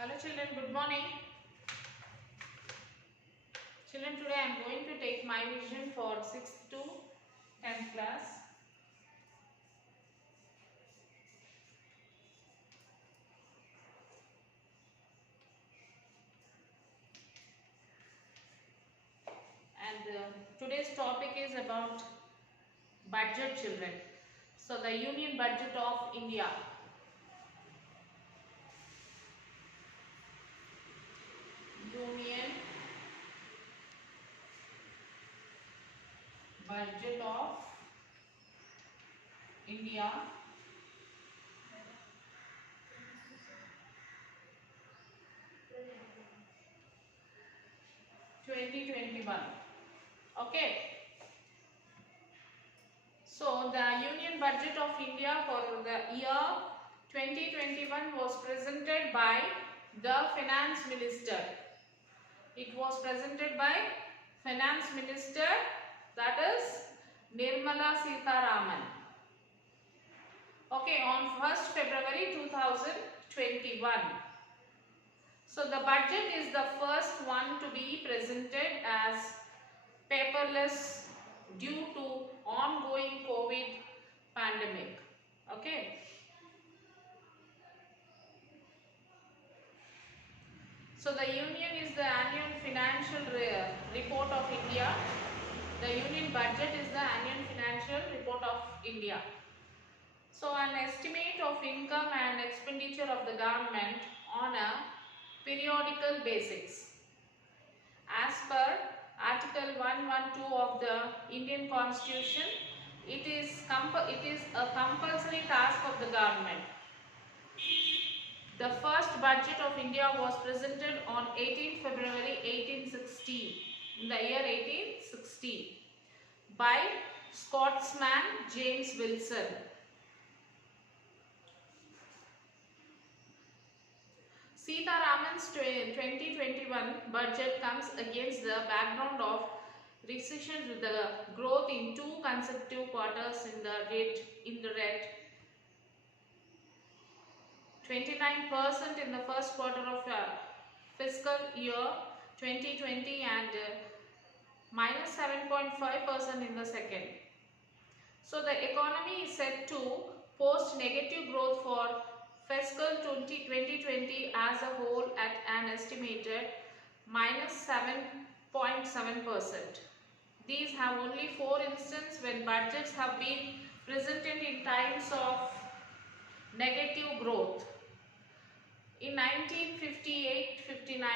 Hello children, good morning. Children, today I am going to take my vision for 6th to 10th class. And today's topic is about budget, children. So the Union Budget of India. Union Budget of India 2021. Okay. So the Union Budget of India for the year 2021 was presented by the Finance Minister. It was presented by Finance Minister, that is Nirmala Sitharaman. Okay, on 1st February 2021. So the budget is the first one to be presented as paperless due to ongoing COVID pandemic. Okay. So the Union is the annual financial report of India. The Union Budget is the annual financial report of India. So an estimate of income and expenditure of the government on a periodical basis. As per Article 112 of the Indian Constitution, it is a compulsory task of the government. The first budget of India was presented on 18 February 1860, in the year 1860, by Scotsman James Wilson. Sitharaman's 2021 budget comes against the background of recession with the growth in two consecutive quarters in the red. 29% in the first quarter of fiscal year 2020 and minus 7.5% in the second. So the economy is set to post negative growth for fiscal 2020 as a whole at an estimated minus 7.7%. These have only 4 instances when budgets have been presented in times of negative growth. In 1958-59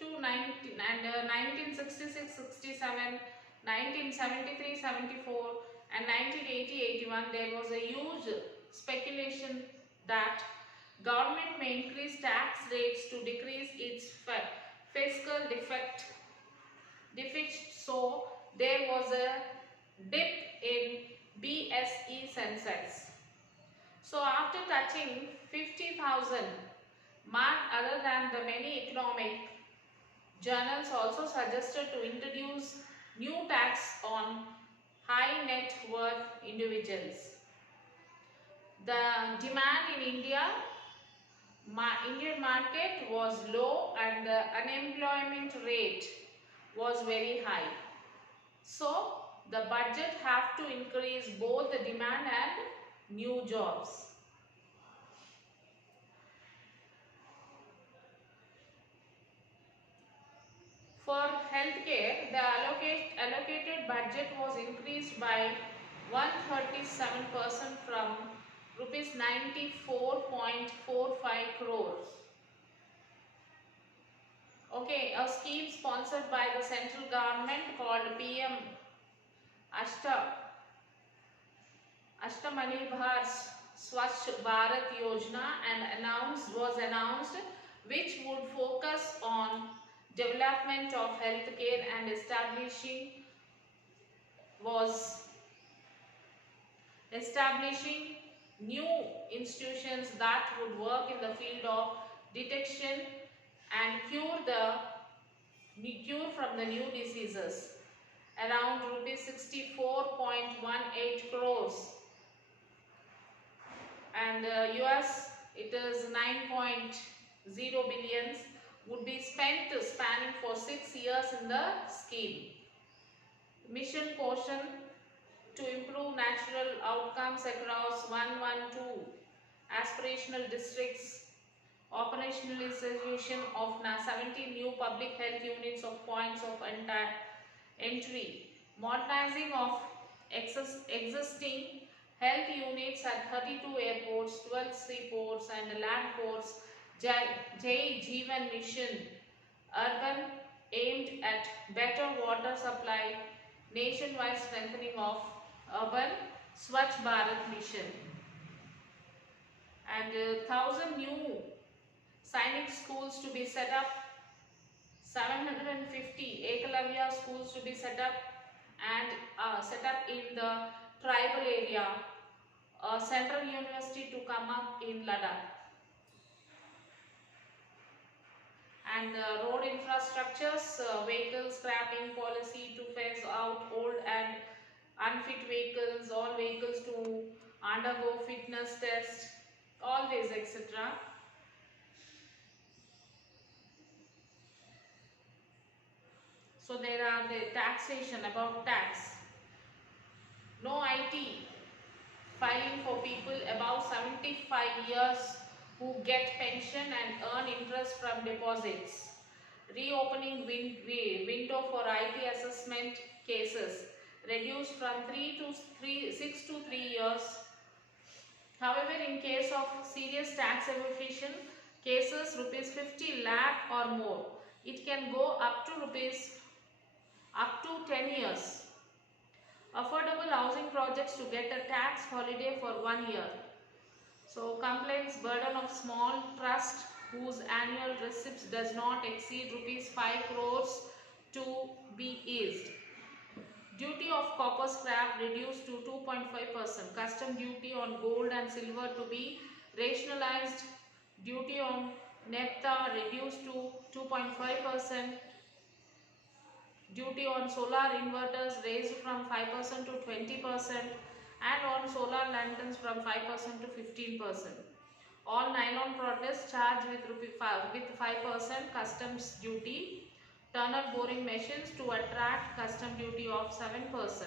to 1966-67, 1973-74 and 1980-81, there was a huge speculation that government may increase tax rates to decrease its fiscal deficit. So there was a dip in BSE Sensex. So after touching 50,000 mark, other than the many economic journals also suggested to introduce new tax on high net worth individuals. The demand in Indian market was low and the unemployment rate was very high. So the budget have to increase both the demand and new jobs. For healthcare, the allocated budget was increased by 137% from rupees 94.45 crores. Okay, a scheme sponsored by the central government called PM Ashtamanirbhar Swachh Bharat Yojana and was announced, which would focus on development of healthcare and establishing new institutions that would work in the field of detection and cure from the new diseases, around rupees 64.18 crores, and US it is 9.8 0 billions would be spent spanning for 6 years in the scheme. Mission portion to improve natural outcomes across 112 aspirational districts, operationalization of 70 new public health units of points of entry, modernizing of existing health units at 32 airports, 12 seaports and land ports, Jai Jeevan Mission, urban aimed at better water supply, nationwide strengthening of urban Swachh Bharat Mission, and 1,000 new Sainik schools to be set up, 750 Ekalavya schools to be set up, and set up in the tribal area, a central university to come up in Ladakh. And road infrastructures, vehicle scrapping policy to phase out old and unfit vehicles, all vehicles to undergo fitness test, all this etc. So there are the taxation, about tax. No IT filing for people above 75 years who get pension and earn interest from deposits. Reopening window for IT assessment cases reduced from 6 to 3 years. However, in case of serious tax evasion cases, rupees 50 lakh or more, it can go up to 10 years. Affordable housing projects to get a tax holiday for 1 year. So complaints burden of small trust whose annual receipts does not exceed rupees 5 crores to be eased. Duty of copper scrap reduced to 2.5%. Custom duty on gold and silver to be rationalized. Duty on naphtha reduced to 2.5%. Duty on solar inverters raised from 5% to 20%, and on solar lanterns from 5% to 15%. All nylon products charged with 5% customs duty. Tunnel boring machines to attract custom duty of 7%.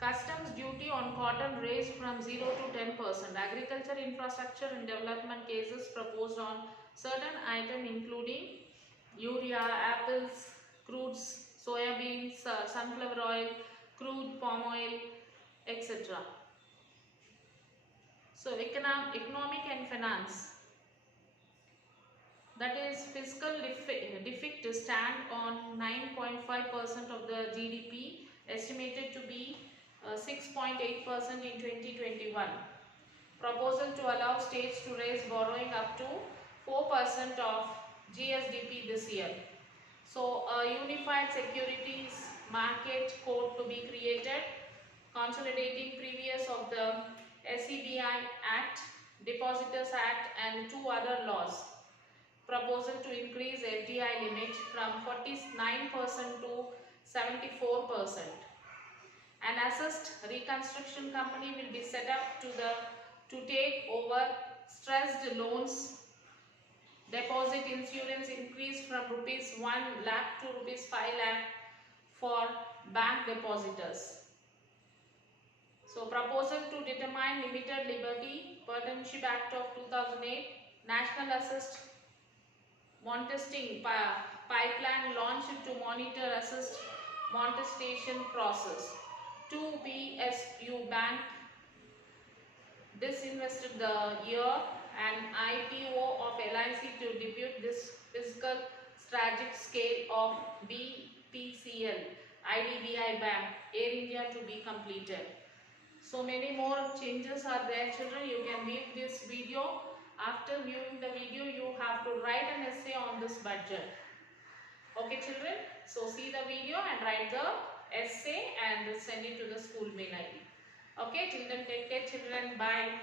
Customs duty on cotton raised from 0 to 10%. Agriculture infrastructure and development cases proposed on certain items including urea, apples, crudes, soya beans, sunflower oil, crude palm oil, etc. So economic and finance, that is fiscal deficit stand on 9.5% of the GDP, estimated to be 6.8% in 2021. Proposal to allow states to raise borrowing up to 4% of GSDP this year. So a unified securities market code to be created, consolidating previous of the SEBI Act, Depositors Act and 2 other laws. Proposal to increase FDI limit from 49% to 74%. An assessed reconstruction company will be set up to take over stressed loans. Deposit insurance increased from rupees 1 lakh to rupees 5 lakh for bank depositors. So proposal to determine limited liberty, Partnership Act of 2008, National Assist Montesting pipeline launched to monitor assist montestation process. 2 PSU Bank disinvested the year, and IPO of LIC to debut this fiscal strategic scale of BPCL, IDBI Bank, Air India to be completed. So many more changes are there, children. You can view this video. After viewing the video, you have to write an essay on this budget. Okay, children. So see the video and write the essay and send it to the school mail ID. Okay, children, take care, children. Bye.